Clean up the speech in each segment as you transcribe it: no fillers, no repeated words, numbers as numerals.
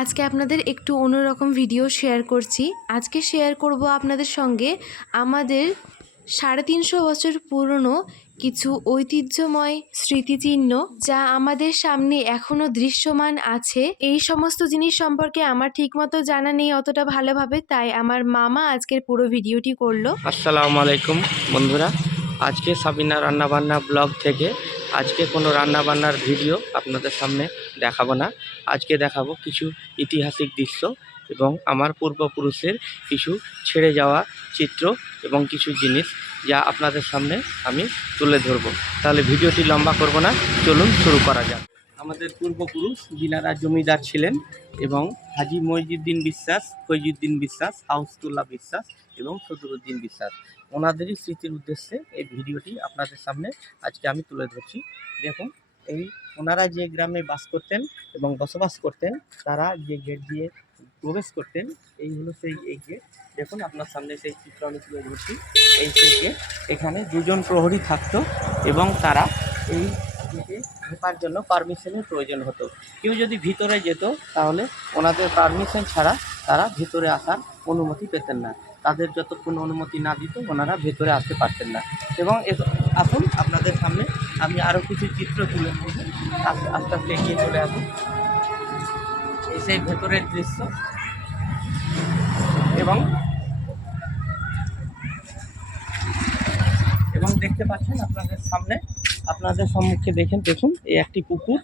আজকে আপনাদের একটু অন্যরকম ভিডিও শেয়ার করছি। আজকে শেয়ার করব আপনাদের সঙ্গে আমাদের 350 বছর পুরনো কিছু ঐতিহ্যময় স্মৃতিচিহ্ন, যা আমাদের সামনে এখনও দৃশ্যমান আছে। এই সমস্ত জিনিস সম্পর্কে আমার ঠিকমতো জানা নেই অতটা ভালোভাবে, তাই আমার মামা আজকের পুরো ভিডিওটি করলো। আসসালামু আলাইকুম বন্ধুরা, আজকে সাবিনা রান্নাবান্না ব্লগ থেকে আজকে কোনো রান্নাবান্নার ভিডিও আপনাদের সামনে দেখাবো না। আজকে দেখাবো কিছু ঐতিহাসিক দৃশ্য এবং আমার পূর্বপুরুষের কিছু ছেড়ে যাওয়া চিত্র এবং কিছু জিনিস যা আপনাদের সামনে আমি তুলে ধরবো। তাহলে ভিডিওটি লম্বা করব না, চলুন শুরু করা যাক। আমাদের পূর্বপুরুষ যিনারা জমিদার ছিলেন এবং হাজী মইজুদ্দিন বিশ্বাস, ফৈজুদ্দিন বিশ্বাস, হাউসতুল্লাহ বিশ্বাস এবং সদরুদ্দিন বিশ্বাস, ওনাদেরই স্মৃতির উদ্দেশ্যে এই ভিডিওটি আপনাদের সামনে আজকে আমি তুলে ধরছি। দেখুন, এই ওনারা যে গ্রামে বাস করতেন এবং বসবাস করতেন, তারা যে গেট দিয়ে প্রবেশ করতেন, এই হলো সেই এই গেট। দেখুন আপনার সামনে সেই চিত্র আমি তুলে ধরছি। এই সেই গেট, এখানে দুজন প্রহরী থাকতো এবং তারা এই গেটে ঢোকার জন্য পারমিশনের প্রয়োজন হতো। কেউ যদি ভিতরে যেত তাহলে ওনাদের পারমিশন ছাড়া তারা ভিতরে আসার অনুমতি পেতেন না। তাদের যতক্ষণ অনুমতি না দিত ওনারা ভেতরে আসতে পারতেন না। এবং আসুন আপনাদের সামনে আমি আরও কিছু চিত্র তুলে ধরব। আস্তে আস্তে এগিয়ে চলে আসুন। এই সেই ভেতরের দৃশ্য এবং এবং দেখতে পাচ্ছেন আপনাদের সামনে, আপনাদের সম্মুখে দেখুন এই একটি পুকুর।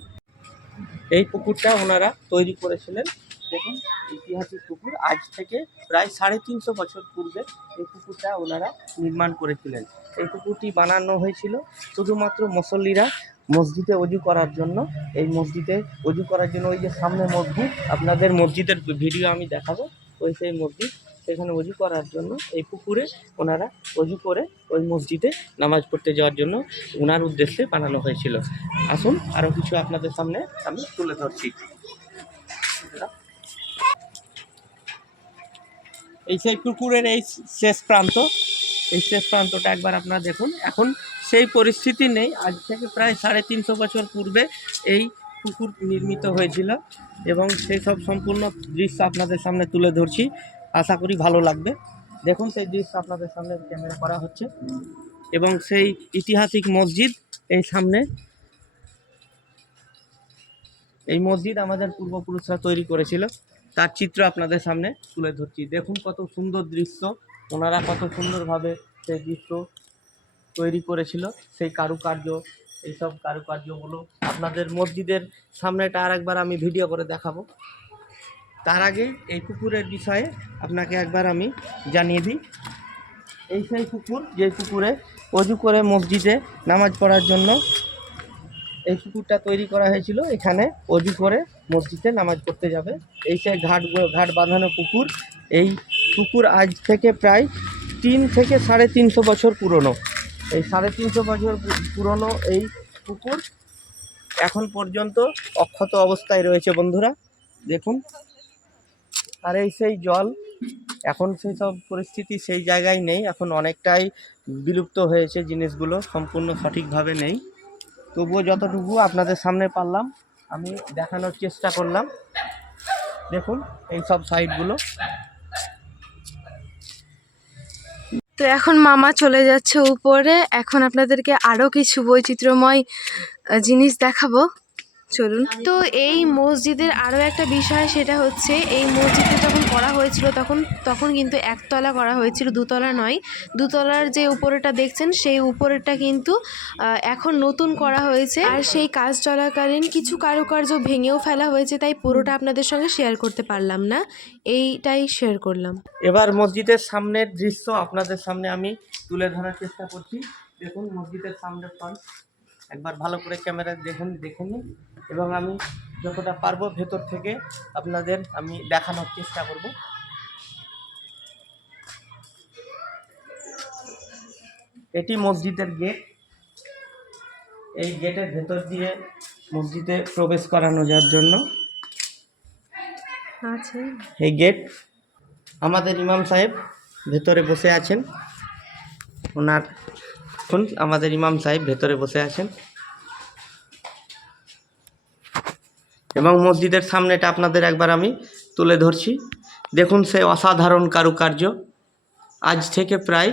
এই পুকুরটা ওনারা তৈরি করেছিলেন। দেখুন, ঐতিহাসিক পুকুর। আজ থেকে প্রায় 350 বছর পূর্বে এই পুকুরটা ওনারা নির্মাণ করেছিলেন। এই পুকুরটি বানানো হয়েছিল শুধুমাত্র মুসল্লিরা মসজিদে অজু করার জন্য। এই মসজিদে অজু করার জন্য, ওই যে সামনে মসজিদ, আপনাদের মসজিদের ভিডিও আমি দেখাবো, ওই সেই মসজিদ, সেখানে অজু করার জন্য এই পুকুরে ওনারা অজু করে ওই মসজিদে নামাজ পড়তে যাওয়ার জন্য ওনার উদ্দেশ্যে বানানো হয়েছিল। আসুন আরও কিছু আপনাদের সামনে আমি তুলে ধরছি। এই সেই পুকুরের এই শেষ প্রান্ত, এই শেষ প্রান্তটা একবার আপনারা দেখুন। এখন সেই পরিস্থিতি নেই। আজ থেকে প্রায় 350 বছর পূর্বে এই পুকুর নির্মিত হয়েছিল এবং সেই সব সম্পূর্ণ দৃশ্য আপনাদের সামনে তুলে ধরছি। আশা করি ভালো লাগবে। দেখুন, সেই দৃশ্য আপনাদের সামনে ক্যামেরা করা হচ্ছে এবং সেই ঐতিহাসিক মসজিদ, এই সামনে এই মসজিদ আমাদের পূর্বপুরুষরা তৈরি করেছিল, তার চিত্র আপনাদের সামনে তুলে ধরছি। দেখুন কত সুন্দর দৃশ্য, ওনারা কত সুন্দরভাবে সেই দৃশ্য তৈরি করেছিল। সেই কারুকার্য, এইসব কারুকার্যগুলো আপনাদের মসজিদের সামনেটা আর একবার আমি ভিডিও করে দেখাবো। তার আগে এই পুকুরের বিষয়ে আপনাকে একবার আমি জানিয়ে দিই। এই সেই পুকুর, যে পুকুরে অজু করে মসজিদে নামাজ পড়ার জন্য এই পুকুরটা তৈরি করা হয়েছিল। এখানে অজু করে মসজিদে নামাজ পড়তে যাবে। এই সেই ঘাট বাঁধানো পুকুর। এই পুকুর আজ থেকে প্রায় 3 থেকে 350 বছর পুরনো। এই 350 বছর পুরনো এই পুকুর এখন পর্যন্ত অক্ষত অবস্থায় রয়েছে বন্ধুরা, দেখুন। আর এই সেই জল, এখন সেই সব পরিস্থিতি সেই জায়গায় নেই, এখন অনেকটাই বিলুপ্ত হয়েছে, জিনিসগুলো সম্পূর্ণ সঠিকভাবে নেই। তবুও যতটুকু আপনাদের সামনে পারলাম আমি দেখানোর চেষ্টা করলাম। দেখুন এই সব সাইডগুলো। তো এখন মামা চলে যাচ্ছে উপরে। এখন আপনাদেরকে আরও কিছু বৈচিত্র্যময় জিনিস দেখাবো, চলুন। তো এই মসজিদের আরও একটা বিষয়, সেটা হচ্ছে এই মসজিদে যখন করা হয়েছিল তখন কিন্তু একতলা করা হয়েছিল, দুতলা নয়। দুতলার যে উপরেটা দেখছেন সেই উপরেরটা কিন্তু এখন নতুন করা হয়েছে। আর সেই কাজ চলাকালীন কিছু কারুকার্য ভেঙেও ফেলা হয়েছে, তাই পুরোটা আপনাদের সঙ্গে শেয়ার করতে পারলাম না, এইটাই শেয়ার করলাম। এবার মসজিদের সামনের দৃশ্য আপনাদের সামনে আমি তুলে ধরার চেষ্টা করছি। দেখুন মসজিদের সামনের ফ্রন্ট একবার ভালো করে ক্যামেরা দেখে নিন এবং আমি যতটা পারবো ভেতর থেকে আপনাদের আমি দেখানোর চেষ্টা করব। এটি মসজিদের গেট। এই গেটের ভেতর দিয়ে মসজিদে প্রবেশ করানো যাওয়ার জন্য আছে এই গেট। আমাদের ইমাম সাহেব ভেতরে বসে আছেন। আমাদের ইমাম সাহেব ভেতরে বসে আছেন। এবং মসজিদের সামনেটা আপনাদের একবার আমি তুলে ধরছি। দেখুন সেই অসাধারণ কারুকার্য। আজ থেকে প্রায়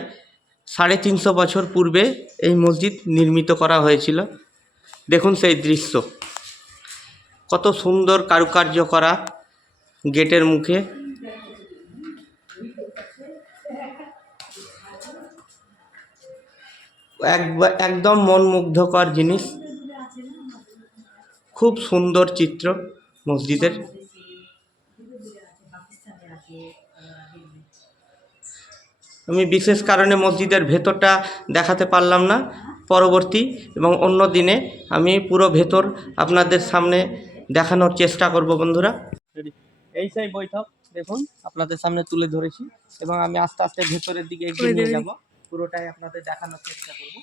350 বছর পূর্বে এই মসজিদ নির্মিত করা হয়েছিল। দেখুন সেই দৃশ্য, কত সুন্দর কারুকার্য করা গেটের মুখে। একদম মনমুগ্ধকর জিনিস, খুব সুন্দর চিত্র মসজিদের। আমি বিশেষ কারণে মসজিদের ভেতরটা দেখাতে পারলাম না, পরবর্তী এবং অন্য দিনে আমি পুরো ভেতর আপনাদের সামনে দেখানোর চেষ্টা করব বন্ধুরা। এই সেই বৈঠক দেখুন আপনাদের সামনে তুলে ধরেছি এবং আমি আস্তে আস্তে ভেতরের দিকে এগিয়ে নিয়ে যাব, পুরোটাই আপনাদের দেখানোর চেষ্টা করব।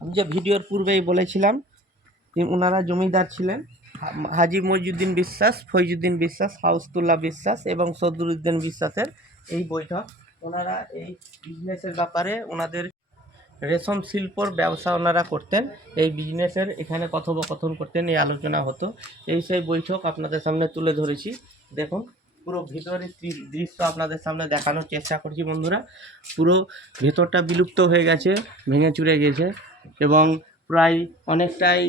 আমি যে ভিডিওর পূর্বেই বলেছিলাম যে ওনারা জমিদার ছিলেন, হাজী মইজুদ্দিন বিশ্বাস, ফৈজুদ্দিন বিশ্বাস, হাউসতুল্লাহ বিশ্বাস এবং সদরুদ্দিন বিশ্বাসের এই বৈঠক। ওনারা এই বিজনেসের ব্যাপারে ওনাদের রেশম শিল্পর ব্যবসা ওনারা করতেন, এই বিজনেসের এখানে কথোপকথন করতেন, এই আলোচনা হতো। এই সেই বৈঠক আপনাদের সামনে তুলে ধরেছি। দেখুন পুরো ভেতরের দৃশ্য আপনাদের সামনে দেখানোর চেষ্টা করছি বন্ধুরা। পুরো ভেতরটা বিলুপ্ত হয়ে গেছে, ভেঙে চুরে গেছে এবং প্রায় অনেকটাই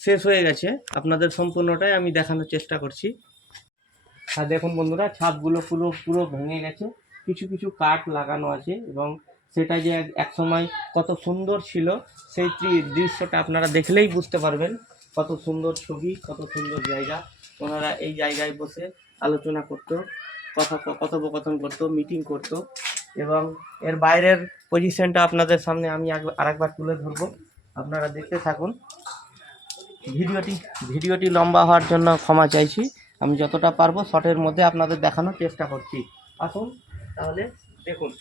শেষ হয়ে গেছে। আপনাদের সম্পূর্ণটাই আমি দেখানোর চেষ্টা করছি। আর দেখুন বন্ধুরা, ছাদগুলো পুরো পুরো ভেঙে গেছে, কিছু কিছু কাঠ লাগানো আছে এবং সেটা যে এক সময় কত সুন্দর ছিল সেই দৃশ্যটা আপনারা দেখলেই বুঝতে পারবেন। কত সুন্দর ছবি, কত সুন্দর জায়গা। ওনারা এই জায়গায় বসে আলোচনা করতো, কথোপকথন করতো, মিটিং করতো এবং এর বাইরের পজিশনটা আপনাদের সামনে আমি আরেকবার তুলে ধরবো, আপনারা দেখতে থাকুন। ভিডিওটি লম্বা হওয়ার জন্য ক্ষমা চাইছি। আমি যতটা পারবো শর্টের মধ্যে আপনাদের দেখানোর চেষ্টা করছি। আসুন তাহলে দেখুন।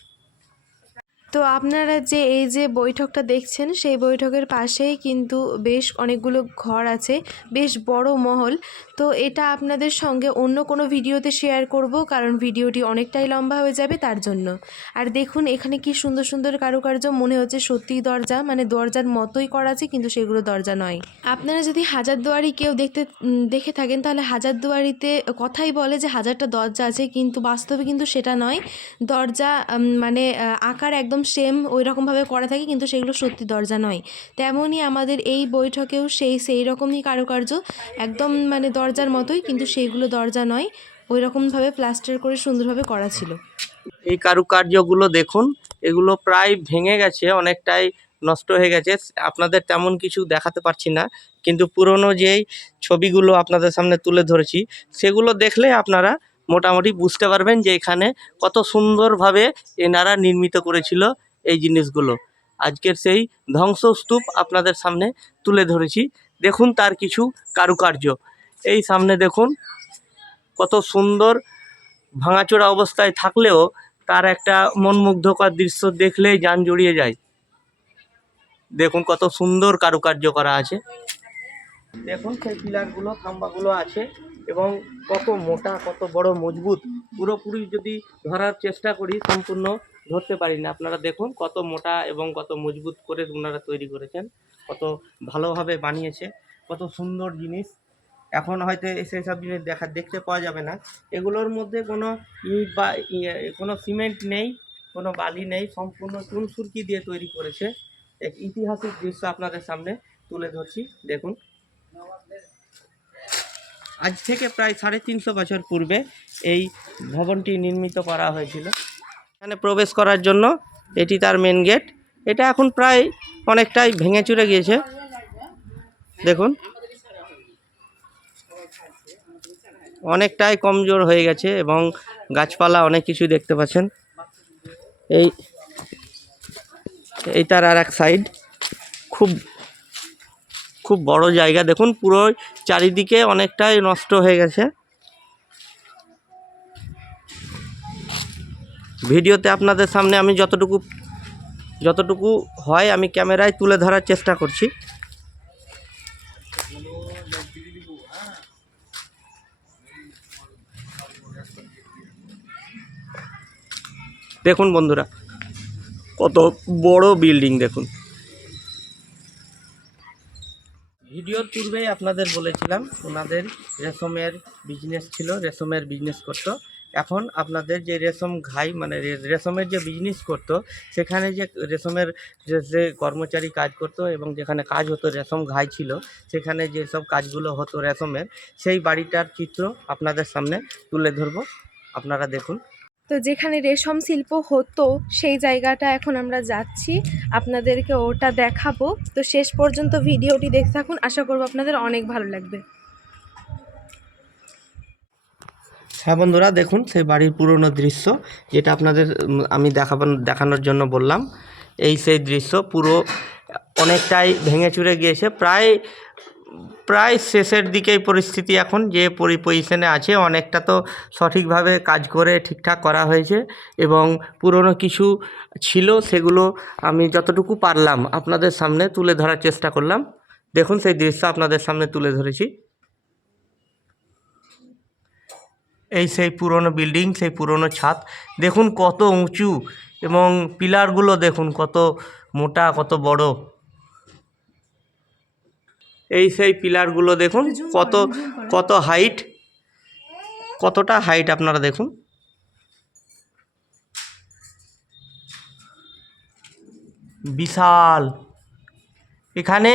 তো আপনারা যে এই যে বৈঠকটা দেখছেন, সেই বৈঠকের পাশেই কিন্তু বেশ অনেকগুলো ঘর আছে, বেশ বড় মহল। তো এটা আপনাদের সঙ্গে অন্য কোনো ভিডিওতে শেয়ার করব, কারণ ভিডিওটি অনেকটাই লম্বা হয়ে যাবে তার জন্য। আর দেখুন এখানে কি সুন্দর সুন্দর কারুকার্য, মনে হচ্ছে সত্যিই দরজা, মানে দরজার মতোই করা আছে কিন্তু সেগুলো দরজা নয়। আপনারা যদি হাজারদুয়ারি কেউ দেখে থাকেন, তাহলে হাজারদুয়ারিতে কথাই বলে যে হাজারটা দরজা আছে, কিন্তু বাস্তবে কিন্তু সেটা নয়। দরজা মানে আকার একদম সেম ওই রকমভাবে করা থাকে, কিন্তু সেগুলো সত্যি দরজা নয়। তেমনই আমাদের এই বৈঠকেও সেই রকমই কারুকার্য, একদম মানে দরজার মতোই, কিন্তু সেইগুলো দরজা নয়, ওই রকমভাবে প্লাস্টার করে সুন্দরভাবে করা ছিল। এই কারুকার্যগুলো দেখুন, এগুলো প্রায় ভেঙে গেছে, অনেকটাই নষ্ট হয়ে গেছে। আপনাদের তেমন কিছু দেখাতে পারছি না, কিন্তু পুরনো যেই ছবিগুলো আপনাদের সামনে তুলে ধরেছি সেগুলো দেখলে আপনারা মোটামুটি বুঝতে পারবেন যে এখানে কত সুন্দরভাবে এনারা নির্মিত করেছিল এই জিনিসগুলো। আজকের সেই ধ্বংসস্তূপ আপনাদের সামনে তুলে ধরেছি। দেখুন তার কিছু কারুকার্য। এই সামনে দেখুন কত সুন্দর, ভাঙাচোরা অবস্থায় থাকলেও তার একটা মনমুগ্ধকর দৃশ্য দেখলেই জান জুড়িয়ে যায়। দেখুন কত সুন্দর কারুকার্য করা আছে। দেখুন সেই পিলারগুলো, খাম্বাগুলো আছে এবং কত মোটা, কত বড় মজবুত। পুরোপুরি যদি ধরার চেষ্টা করি সম্পূর্ণ ধরতে পারি না। আপনারা দেখুন কত মোটা এবং কত মজবুত করে ওনারা তৈরি করেছেন, কত ভালোভাবে বানিয়েছে, কত সুন্দর জিনিস। এখন হয়তো সেই সব জিনিস দেখতে পাওয়া যাবে না। এগুলোর মধ্যে কোনো ইট বা কোনো সিমেন্ট নেই, কোনো বালি নেই, সম্পূর্ণ চুন সুরকি দিয়ে তৈরি করেছে। এক ঐতিহাসিক দৃশ্য আপনাদের সামনে তুলে ধরছি। দেখুন আজ থেকে প্রায় 350 বছর পূর্বে এই ভবনটি নির্মিত করা হয়েছিল। এখানে প্রবেশ করার জন্য এটি তার মেন গেট। এটা এখন প্রায় অনেকটাই ভেঙে চুরে গিয়েছে। দেখুন অনেকটাই কমজোর হয়ে গেছে এবং গাছপালা অনেক কিছু দেখতে পাচ্ছেন। এই তার আর এক সাইড, খুব খুব বড় জায়গা। দেখুন পুরো চারিদিকে অনেকটাই নষ্ট হয়ে গেছে। ভিডিওতে আপনাদের সামনে আমি যতটুকু হয় আমি ক্যামেরায় তুলে ধরার চেষ্টা করছি। দেখুন বন্ধুরা কত বড় বিল্ডিং। দেখুন ভিডিওর পূর্বেই আপনাদের বলেছিলাম ওনাদের রেশমের বিজনেস ছিল, রেশমের বিজনেস করতো। এখন আপনাদের যে রেশম ঘাই মানে রেশমের যে বিজনেস করতো, সেখানে যে রেশমের যে কর্মচারী কাজ করতো এবং যেখানে কাজ হতো রেশম ঘাই ছিল, সেখানে যেসব কাজগুলো হতো রেশমের, সেই বাড়িটার চিত্র আপনাদের সামনে তুলে ধরবো, আপনারা দেখুন। তো যেখানে রেশম শিল্প হতো সেই জায়গাটা এখন আমরা যাচ্ছি, আপনাদেরকে ওটা দেখাবো। তো শেষ পর্যন্ত ভিডিওটি দেখতে থাকুন, আশা করব আপনাদের অনেক ভালো লাগবে। হ্যাঁ বন্ধুরা, দেখুন সেই বাড়ির পুরনো দৃশ্য, যেটা আপনাদের আমি দেখানোর জন্য বললাম। এই সেই দৃশ্য পুরো অনেকটাই ভেঙে চুরে গিয়েছে, প্রায় শেষের দিকেই পরিস্থিতি এখন যে পজিশনে আছে, অনেকটা তো সঠিকভাবে কাজ করে ঠিকঠাক করা হয়েছে এবং পুরনো কিছু ছিল সেগুলো আমি যতটুকু পারলাম আপনাদের সামনে তুলে ধরার চেষ্টা করলাম। দেখুন সেই দৃশ্য আপনাদের সামনে তুলে ধরেছি। এই সেই পুরনো বিল্ডিং, সেই পুরনো ছাদ দেখুন কত উঁচু এবং পিলারগুলো দেখুন কত মোটা, কত বড়। এই সেই পিলারগুলো দেখুন কত হাইট, কতটা হাইট আপনারা দেখুন। বিশাল। এখানে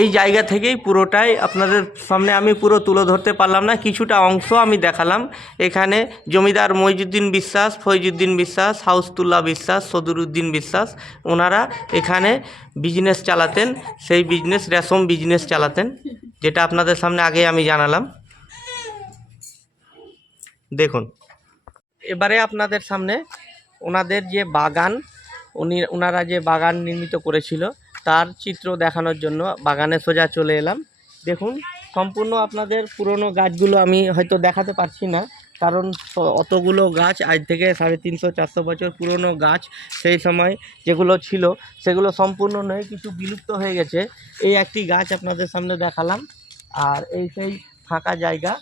এই জায়গা থেকেই পুরোটাই আপনাদের সামনে আমি পুরো তুলে ধরতে পারলাম না, কিছুটা অংশ আমি দেখালাম। এখানে জমিদার মইজুদ্দিন বিশ্বাস, ফৈজুদ্দিন বিশ্বাস, হাউসতুল্লাহ বিশ্বাস, সদরুদ্দিন বিশ্বাস, ওনারা এখানে বিজনেস চালাতেন। সেই বিজনেস রেশম বিজনেস চালাতেন, যেটা আপনাদের সামনে আগে আমি জানালাম। দেখুন এবারে আপনাদের সামনে ওনাদের যে বাগান, ওনারা যে বাগান নির্মিত করেছিল তার চিত্র দেখানোর জন্য বাগানে সোজা চলে এলাম। দেখুন সম্পূর্ণ আপনাদের পুরনো গাছগুলো আমি হয়তো দেখাতে পারছি না, কারণ অতগুলো গাছ আজ থেকে 350-400 বছর পুরনো গাছ, সেই সময় যেগুলো ছিল সেগুলো সম্পূর্ণ নয়, কিছু বিলুপ্ত হয়ে গেছে। এই একটি গাছ আপনাদের সামনে দেখালাম। আর এই সেই ফাঁকা জায়গা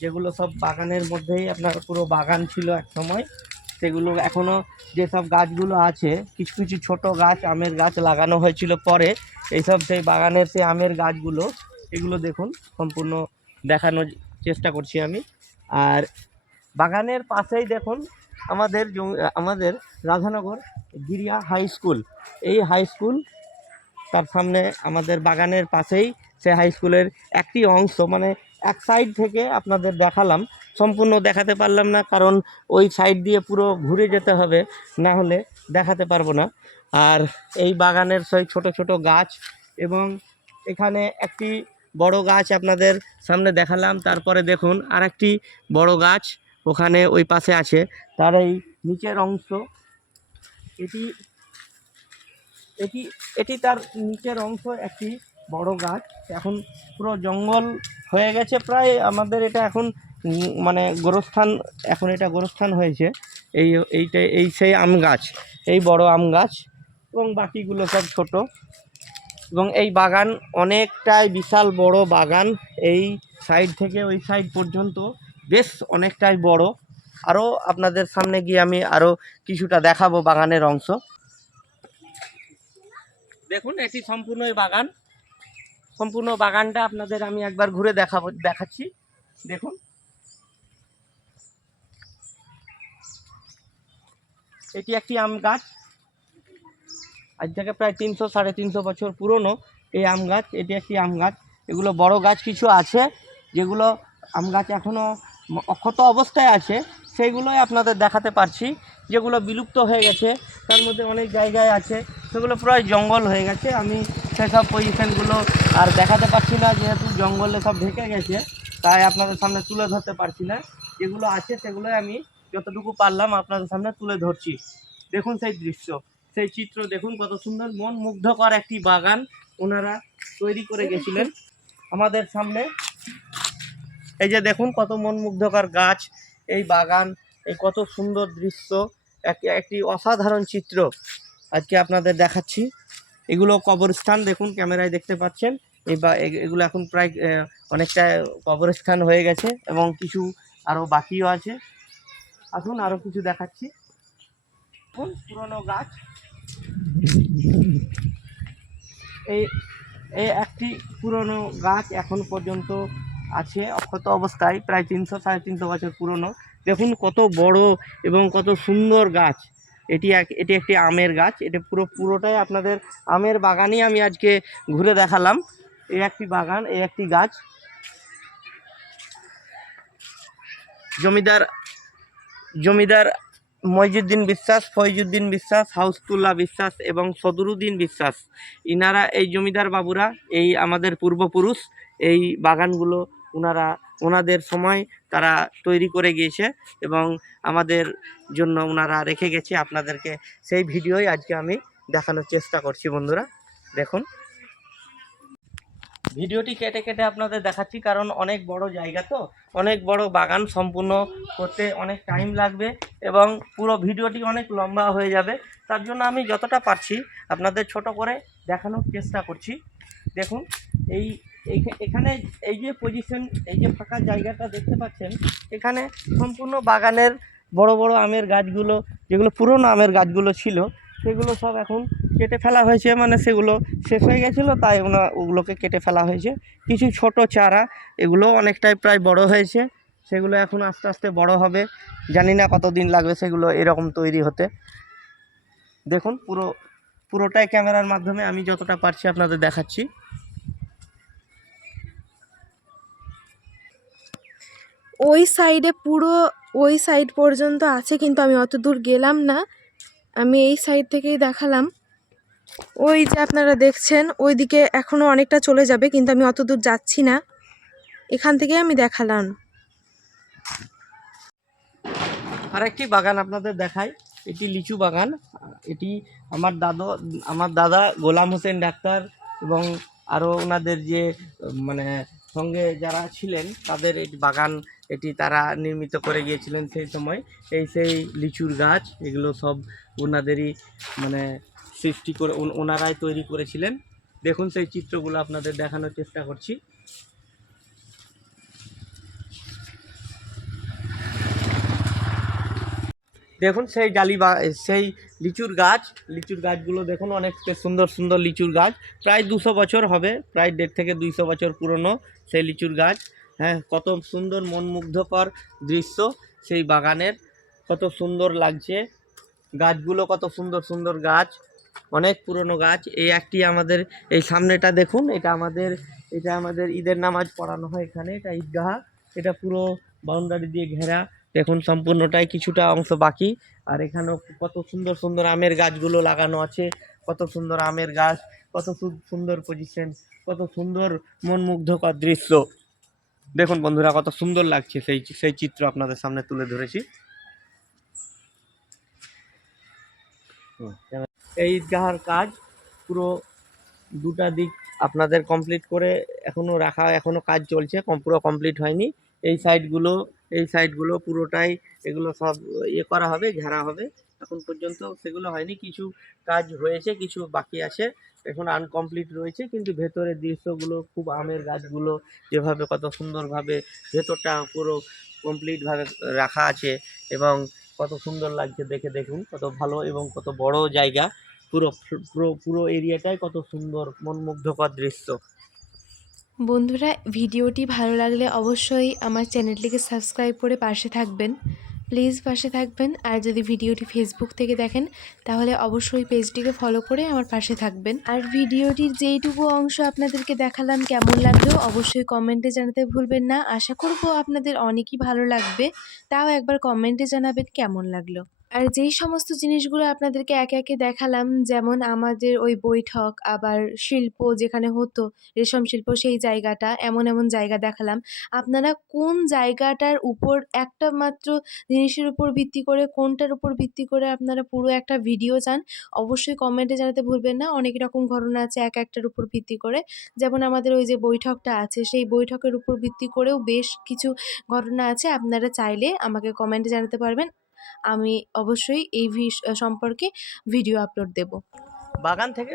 যেগুলো সব বাগানের মধ্যেই আপনার পুরো বাগান ছিল এক সময়, সেগুলো এখনও যেসব গাছগুলো আছে, কিছু কিছু ছোট গাছ, আমের গাছ লাগানো হয়েছিল পরে, এইসব সেই বাগানের সেই আমের গাছগুলো, এগুলো দেখুন সম্পূর্ণ দেখানোর চেষ্টা করছি আমি। আর বাগানের পাশেই দেখুন আমাদের রাধানগর গিরিয়া হাই স্কুল, এই হাই স্কুল তার সামনে আমাদের বাগানের পাশেই সে হাই স্কুলের একটি অংশ, মানে এক সাইড থেকে আপনাদের দেখালাম, সম্পূর্ণ দেখাতে পারলাম না, কারণ ওই সাইড দিয়ে পুরো ঘুরে যেতে হবে, না হলে দেখাতে পারবো না। আর এই বাগানের সেই ছোট ছোট গাছ এবং এখানে একটি বড় গাছ আপনাদের সামনে দেখালাম। তারপরে দেখুন আর একটি বড় গাছ ওখানে ওই পাশে আছে, তার এই নিচের অংশ, এটি এটি এটি তার নিচের অংশ একটি বড় গাছ। এখন পুরো জঙ্গল হয়ে গেছে প্রায়, আমাদের এটা এখন মানে গোরস্থান, এখন এটা গোরস্থান হয়েছে। এই সেই আম গাছ, এই বড় আম গাছ এবং বাকিগুলো সব ছোট। এবং এই বাগান অনেকটাই বিশাল বড় বাগান, এই সাইড থেকে ওই সাইড পর্যন্ত বেশ অনেকটাই বড়। আরও আপনাদের সামনে গিয়ে আমি আরও কিছুটা দেখাবো বাগানের অংশ। দেখুন এটি সম্পূর্ণই বাগান, সম্পূর্ণ বাগানটা আপনাদের আমি একবার ঘুরে দেখাচ্ছি। দেখুন এটি একটি আম গাছ, আজ থেকে প্রায় 300-350 বছর পুরনো এই আম গাছ। এটি একটি আম গাছ, এগুলো বড় গাছ কিছু আছে যেগুলো আম গাছ এখনও অক্ষত অবস্থায় আছে, সেইগুলোই আপনাদের দেখাতে পারছি। যেগুলো বিলুপ্ত হয়ে গেছে তার মধ্যে অনেক জায়গায় আছে সেগুলো প্রায় জঙ্গল হয়ে গেছে, আমি সেসব পজিশনগুলো আর দেখাতে পারছি না, যেহেতু জঙ্গলে সব ঢেকে গেছে, তাই আপনাদের সামনে তুলে ধরতে পারছি না। যেগুলো আছে সেগুলোই আমি যতটুকু পারলাম আপনাদের সামনে তুলে ধরছি। দেখুন সেই দৃশ্য, সেই চিত্র দেখুন, কত সুন্দর মন মুগ্ধকর একটি বাগান ওনারা তৈরি করে গেছিলেন আমাদের সামনে। এই যে দেখুন কত মন মুগ্ধকর গাছ, এই বাগান, এই কত সুন্দর দৃশ্য, একটি অসাধারণ চিত্র আজকে আপনাদের দেখাচ্ছি। এগুলো কবরস্থান, দেখুন ক্যামেরায় দেখতে পাচ্ছেন, এগুলো এখন প্রায় অনেকটা কবরস্থান হয়ে গেছে এবং কিছু আরও বাকিও আছে। আসুন আরও কিছু দেখাচ্ছি। পুরনো গাছ, এই একটি পুরনো গাছ এখন পর্যন্ত আছে অক্ষত অবস্থায়, প্রায় 300-350 বছর পুরনো। দেখুন কত বড় এবং কত সুন্দর গাছ। এটি একটি আমের গাছ। এটা পুরোটাই আপনাদের আমের বাগানই আমি আজকে ঘুরে দেখালাম। এই একটি বাগান, এই একটি গাছ। জমিদার মইজুদ্দিন বিশ্বাস, ফয়জুদ্দিন বিশ্বাস, হাউসতুল্লাহ বিশ্বাস এবং সদরুদ্দিন বিশ্বাস, ইনারা এই জমিদার বাবুরা, এই আমাদের পূর্বপুরুষ, এই বাগানগুলো ওনাদের সময় তারা তৈরি করে গিয়েছে এবং আমাদের জন্য ওনারা রেখে গেছে। আপনাদেরকে সেই ভিডিওই আজকে আমি দেখানোর চেষ্টা করছি বন্ধুরা। দেখুন ভিডিওটি কেটে কেটে আপনাদের দেখাচ্ছি, কারণ অনেক বড় জায়গা, তো অনেক বড় বাগান, সম্পূর্ণ করতে অনেক টাইম লাগবে এবং পুরো ভিডিওটি অনেক লম্বা হয়ে যাবে। তার জন্য আমি যতটা পারছি আপনাদের ছোট করে দেখানোর চেষ্টা করছি। দেখুন এখানে এই যে পজিশন, এই যে ফাঁকা জায়গাটা দেখতে পাচ্ছেন, এখানে সম্পূর্ণ বাগানের বড় বড় আমের গাছগুলো, যেগুলো পুরনো আমের গাছগুলো ছিল, সেগুলো সব এখন কেটে ফেলা হয়েছে। মানে সেগুলো শেষ হয়ে গেছিলো, তাই ওগুলোকে কেটে ফেলা হয়েছে। কিছু ছোট চারা, এগুলো অনেকটাই প্রায় বড় হয়েছে, সেগুলো এখন আস্তে আস্তে বড় হবে। জানি না কতদিন লাগবে সেগুলো এরকম তৈরি হতে। দেখুন পুরোটাই ক্যামেরার মাধ্যমে আমি যতটা পারছি আপনাদের দেখাচ্ছি। ওই সাইডে পুরো ওই সাইড পর্যন্ত আছে, কিন্তু আমি অত দূর গেলাম না, আমি এই সাইড থেকেই দেখালাম। ওই যে আপনারা দেখছেন ওইদিকে এখনও অনেকটা চলে যাবে, কিন্তু আমি অত দূর যাচ্ছি না, এখান থেকে আমি দেখালাম। আরেকটি বাগান আপনাদের দেখাই, এটি লিচু বাগান। এটি আমার দাদা গোলাম হোসেন ডাক্তার এবং আরও ওনাদের যে মানে সঙ্গে যারা ছিলেন তাদের এই বাগান, এটি তারা নির্মিত করে গিয়েছিলেন সেই সময়। সেই লিচুর গাছ, এগুলো সব ওনাদেরই মানে সৃষ্টি করে, ওনারাই তৈরি করেছিলেন। দেখুন সেই চিত্রগুলো আপনাদের দেখানোর চেষ্টা করছি। দেখুন সেই লিচুর গাছগুলো দেখুন, অনেক সুন্দর সুন্দর লিচুর গাছ, প্রায় 200 বছর হবে, প্রায় 150 থেকে 200 বছর পুরনো সেই লিচুর গাছ। হ্যাঁ, কত সুন্দর মনমুগ্ধকর দৃশ্য সেই বাগানের, কত সুন্দর লাগছে গাছগুলো, কত সুন্দর সুন্দর গাছ, অনেক পুরনো গাছ। এই একটি আমাদের এই সামনেটা দেখুন, এটা আমাদের ঈদের নামাজ পড়ানো হয় এখানে, এটা ঈদগাহ, এটা পুরো বাউন্ডারি দিয়ে ঘেরা। দেখুন সম্পূর্ণটাই, কিছুটা অংশ বাকি। আর এখানেও কত সুন্দর সুন্দর আমের গাছগুলো লাগানো আছে, কত সুন্দর আমের গাছ, কত সুন্দর পজিশন, কত সুন্দর মনমুগ্ধকর দৃশ্য। দেখুন বন্ধুরা কত সুন্দর লাগছে, সেই চিত্র আপনাদের সামনে তুলে ধরেছি। এই ঈদগাহার কাজ পুরো দুটা দিক আপনাদের কমপ্লিট করে এখনো কাজ চলছে, পুরো কমপ্লিট হয়নি। এই সাইডগুলো পুরোটাই, এগুলো সব করা হবে, ঘেরা হবে। এখন পর্যন্ত সেগুলো হয়নি, কিছু কাজ হয়েছে, কিছু বাকি আছে, এখন আনকমপ্লিট রয়েছে। কিন্তু ভেতরের দৃশ্যগুলো খুব, আমের গাছগুলো যেভাবে কত সুন্দরভাবে ভেতরটা পুরো কমপ্লিটভাবে রাখা আছে এবং কত সুন্দর লাগছে দেখে। দেখুন কত ভালো এবং কত বড় জায়গা, পুরো পুরো পুরো এরিয়াটাই কত সুন্দর মনমুগ্ধকর দৃশ্য। বন্ধুরা, ভিডিওটি ভালো লাগলে অবশ্যই আমার চ্যানেলটিকে সাবস্ক্রাইব করে পাশে থাকবেন, প্লিজ পাশে থাকবেন। আর যদি ভিডিওটি ফেসবুক থেকে দেখেন তাহলে অবশ্যই পেজটিকে ফলো করে আমার পাশে থাকবেন। আর ভিডিওটির যেইটুকু অংশ আপনাদেরকে দেখালাম কেমন লাগলো অবশ্যই কমেন্টে জানাতে ভুলবেন না। আশা করব আপনাদের অনেকই ভালো লাগবে, তাও একবার কমেন্টে জানাবেন কেমন লাগলো। আর যেই সমস্ত জিনিসগুলো আপনাদেরকে একে একে দেখালাম, যেমন আমাদের ওই বৈঠক, আবার শিল্প যেখানে হতো রেশম শিল্প, সেই জায়গাটা, এমন এমন জায়গা দেখালাম। আপনারা কোন জায়গাটার উপর, একটা মাত্র জিনিসের উপর ভিত্তি করে, কোনটার উপর ভিত্তি করে আপনারা পুরো একটা ভিডিও চান অবশ্যই কমেন্টে জানাতে ভুলবেন না। অনেক রকম ঘটনা আছে এক একটার উপর ভিত্তি করে, যেমন আমাদের ওই যে বৈঠকটা আছে, সেই বৈঠকের উপর ভিত্তি করেও বেশ কিছু ঘটনা আছে। আপনারা চাইলে আমাকে কমেন্টে জানাতে পারবেন, আমি অবশ্যই এই সম্পর্কে ভিডিও আপলোড দেব। বাগান থেকে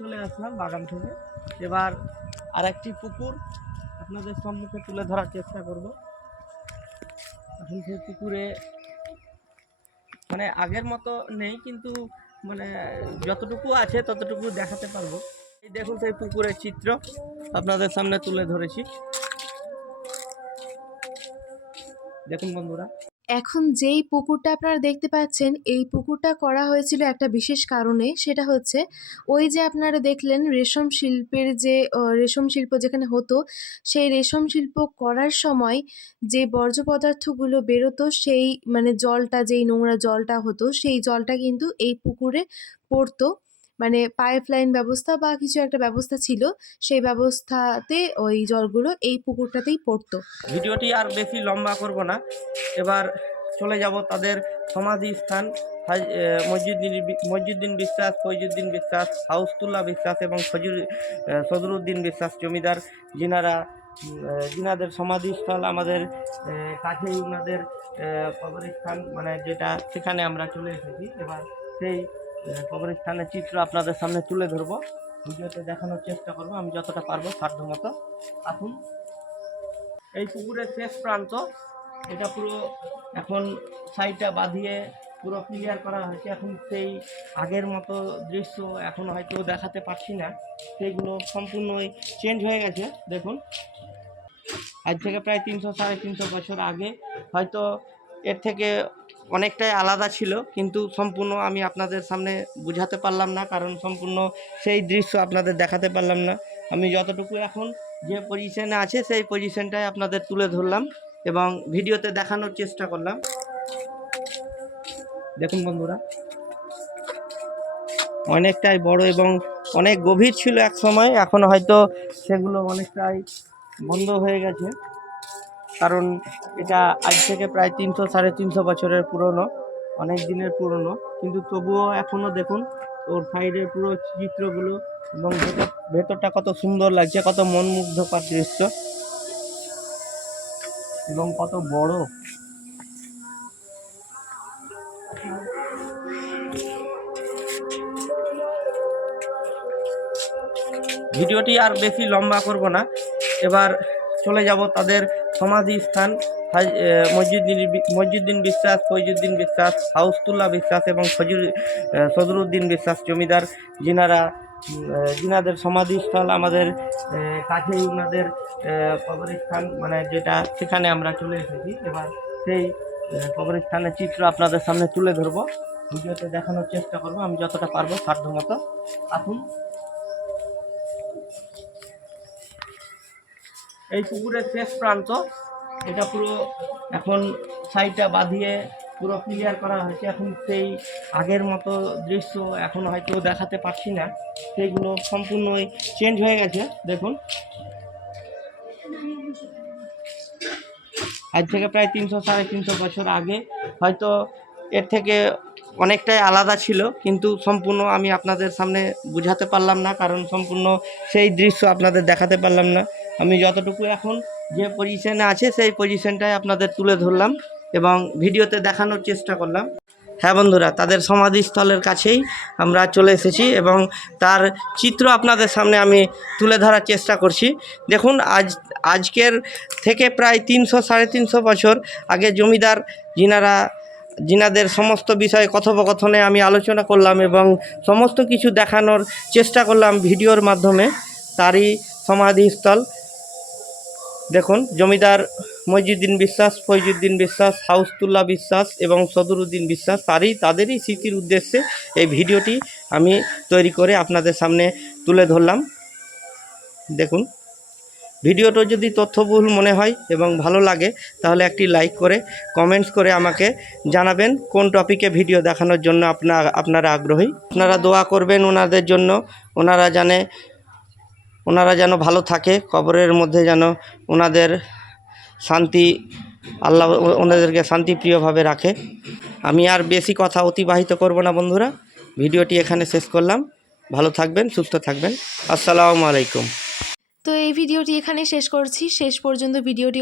চলে আসলাম বাগান থেকে। এবার আরেকটি পুকুর আপনাদের সম্মুখে তুলে ধরার চেষ্টা করব। এখন সেই পুকুরে মানে আগের মতো নেই, কিন্তু মানে যতটুকু আছে ততটুকু দেখাতে পারবো। এই দেখুন সেই পুকুরের চিত্র আপনাদের সামনে তুলে ধরেছি, দেখুন বন্ধুরা। এখন যেই পুকুরটা আপনারা দেখতে পাচ্ছেন, এই পুকুরটা করা হয়েছিল একটা বিশেষ কারণে। সেটা হচ্ছে ওই যে আপনারা দেখলেন রেশম শিল্পের যে রেশম শিল্প যেখানে হতো, সেই রেশম শিল্প করার সময় যে বর্জ্য পদার্থগুলো বেরোতো, সেই মানে জলটা, যেই নোংরা জলটা হতো, সেই জলটা কিন্তু এই পুকুরে পড়তো। মানে পাইপলাইন ব্যবস্থা বা কিছু একটা ব্যবস্থা ছিল, সেই ব্যবস্থাতে ওই জলগুলো এই পুকুরটাতেই পড়তো। ভিডিওটি আর বেশি লম্বা করব না, এবার চলে যাব তাদের সমাধি স্থান মইজুদ্দিন বিশ্বাস, ফৈজুদ্দিন বিশ্বাস, হাউসতুল্লাহ বিশ্বাস এবং সদরুদ্দিন বিশ্বাস জমিদার, যিনাদের সমাধিস্থল আমাদের কাছেই ওনাদের কবরস্থান, মানে যেটা সেখানে আমরা চলে এসেছি। এবার সেই কবরস্থানের চিত্র আপনাদের সামনে তুলে ধরবো, ভিডিওতে দেখানোর চেষ্টা করব আমি যতটা পারবো সাধ্যমতো। আসুন, এই পুকুরের শেষ প্রান্ত, এটা পুরো এখন সাইডটা বাঁধিয়ে পুরো ক্লিয়ার করা হয়েছে। এখন সেই আগের মতো দৃশ্য এখন হয়তো দেখাতে পারছি না, সেইগুলো সম্পূর্ণই চেঞ্জ হয়ে গেছে। দেখুন, আজ থেকে প্রায় 300-350 বছর আগে হয়তো এর থেকে অনেকটাই আলাদা ছিল, কিন্তু সম্পূর্ণ আমি আপনাদের সামনে বুঝাতে পারলাম না, কারণ সম্পূর্ণ সেই দৃশ্য আপনাদের দেখাতে পারলাম না। আমি যতটুকু এখন যে পজিশনে আছে সেই পজিশনটাই আপনাদের তুলে ধরলাম এবং ভিডিওতে দেখানোর চেষ্টা করলাম। দেখুন বন্ধুরা, অনেকটাই বড় এবং অনেক গভীর ছিল এক সময়, এখন হয়তো সেগুলো অনেকটাই বন্ধ হয়ে গেছে, কারণ এটা আজ থেকে প্রায় 300-350 বছরের পুরনো, অনেক দিনের পুরনো, কিন্তু তবুও এখনও দেখুন ওর সাইডের পুরো চিত্রগুলো এবং ভেতরটা কত সুন্দর লাগছে, কত মনমুগ্ধকর দৃশ্য এবং কত বড়। ভিডিওটি আর বেশি লম্বা করব না, এবার চলে যাব তাদের সমাধি স্থান মইজুদ্দিন বিশ্বাস, ফৈজুদ্দিন বিশ্বাস, হাউসতুল্লাহ বিশ্বাস এবং সদরুদ্দিন বিশ্বাস জমিদার, যিনাদের সমাধিস্থল আমাদের কাছেই ওনাদের কবরস্থান, মানে যেটা সেখানে আমরা চলে এসেছি। এবার সেই কবরস্থানের চিত্র আপনাদের সামনে তুলে ধরবো, ভিডিওতে দেখানোর চেষ্টা করব আমি যতটা পারবো সাধ্যমতো। আসুন, এই পুকুরের শেষ প্রান্ত, এটা পুরো এখন সাইডটা বাঁধিয়ে পুরো ক্লিয়ার করা হয়েছে। এখন সেই আগের মতো দৃশ্য এখন হয়তো দেখাতে পারছি না, সেইগুলো সম্পূর্ণই চেঞ্জ হয়ে গেছে। দেখুন, আজ থেকে প্রায় 300-350 বছর আগে হয়তো এর থেকে অনেকটাই আলাদা ছিল, কিন্তু সম্পূর্ণ আমি আপনাদের সামনে বুঝাতে পারলাম না, কারণ সম্পূর্ণ সেই দৃশ্য আপনাদের দেখাতে পারলাম না। আমি যতটুকু এখন যে পজিশনে আছে সেই পজিশনটাই আপনাদের তুলে ধরলাম এবং ভিডিওতে দেখানোর চেষ্টা করলাম। হ্যাঁ বন্ধুরা, তাদের সমাধিস্থলের কাছেই আমরা চলে এসেছি এবং তার চিত্র আপনাদের সামনে আমি তুলে ধরার চেষ্টা করছি। দেখুন, আজকের থেকে প্রায় 300-350 বছর আগে জমিদার যিনাদের সমস্ত বিষয়ে কথোপকথনে আমি আলোচনা করলাম এবং সমস্ত কিছু দেখানোর চেষ্টা করলাম ভিডিওর মাধ্যমে। তারই সমাধিস্থল দেখুন, জমিদার মইজুদ্দিন বিশ্বাস, ফৈজুদ্দিন বিশ্বাস, হাউসতুল্লাহ বিশ্বাস এবং সদরুদ্দিন বিশ্বাস, তাদেরই স্মৃতির উদ্দেশ্যে এই ভিডিওটি আমি তৈরি করে আপনাদের সামনে তুলে ধরলাম। দেখুন, ভিডিওটা যদি তথ্যবহুল মনে হয় এবং ভালো লাগে তাহলে একটি লাইক করে কমেন্টস করে আমাকে জানাবেন কোন টপিকে ভিডিও দেখানোর জন্য আপনারা আগ্রহী। আপনারা দোয়া করবেন ওনাদের জন্য, ওনারা যেন ভালো থাকে, কবরের মধ্যে যেন ওনাদের শান্তি, আল্লাহ ওনাদেরকে শান্তিপ্রিয়ভাবে রাখে। আমি আর বেশি কথা অতিবাহিত করব না বন্ধুরা, ভিডিওটি এখানে শেষ করলাম। ভালো থাকবেন, সুস্থ থাকবেন। আসসালামু আলাইকুম। তো এই ভিডিওটি এখানে শেষ করছি। শেষ পর্যন্ত ভিডিওটি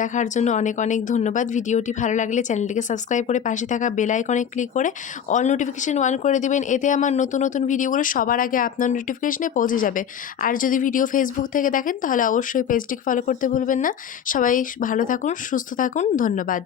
দেখার জন্য অনেক অনেক ধন্যবাদ। ভিডিওটি ভালো লাগলে চ্যানেলটিকে সাবস্ক্রাইব করে পাশে থাকা বেল আইকনে ক্লিক করে অল নোটিফিকেশান অন করে দিবেন। এতে আমার নতুন নতুন ভিডিওগুলো সবার আগে আপনার নোটিফিকেশনে পৌঁছে যাবে। আর যদি ভিডিও ফেসবুক থেকে দেখেন তাহলে অবশ্যই পেজটিকে ফলো করতে ভুলবেন না। সবাই ভালো থাকুন, সুস্থ থাকুন, ধন্যবাদ।